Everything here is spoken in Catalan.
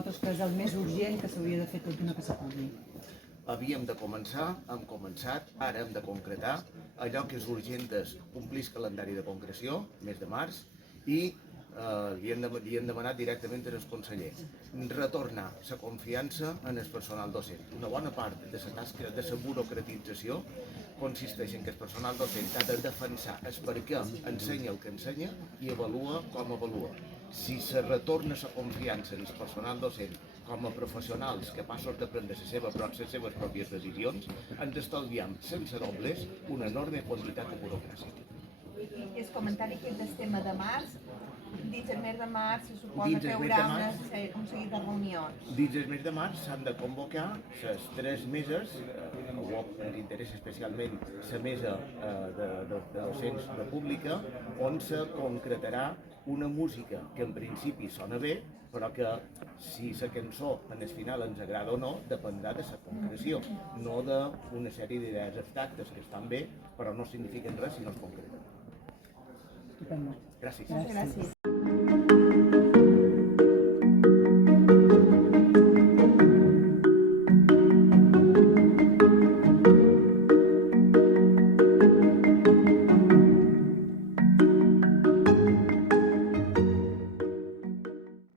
vosaltres que és el més urgent, que s'hauria de fer tot i no que se pugui? Havíem de començar, hem començat, ara hem de concretar. Allò que és urgent és complir el calendari de concreció, mes de març, i li hem demanat directament al conseller retornar la confiança en el personal docent. Una bona part de la tasca de la burocratització consisteix en que el personal docent ha de defensar el per què ensenya el que ensenya i avalua com avalua. Si se retorna la confiança en el personal docent com a professionals capaços de prendre les seves pròpies decisions, ens estalviem sense dobles una enorme quantitat de burocràcia. I el comentari que del tema de març, dins el mes de març se suposa que hi haurà un seguit de reunions. Dins el mes de març s'han de convocar les 3 meses, ens interessa especialment la mesa de docents de pública, on se concretarà una música que en principi sona bé, però que si la cançó en el final ens agrada o no dependrà de la concreció, no d'una sèrie d'idees abstractes que estan bé però no signifiquen res si no es concreten. Estupendo. Gràcies. Gràcies.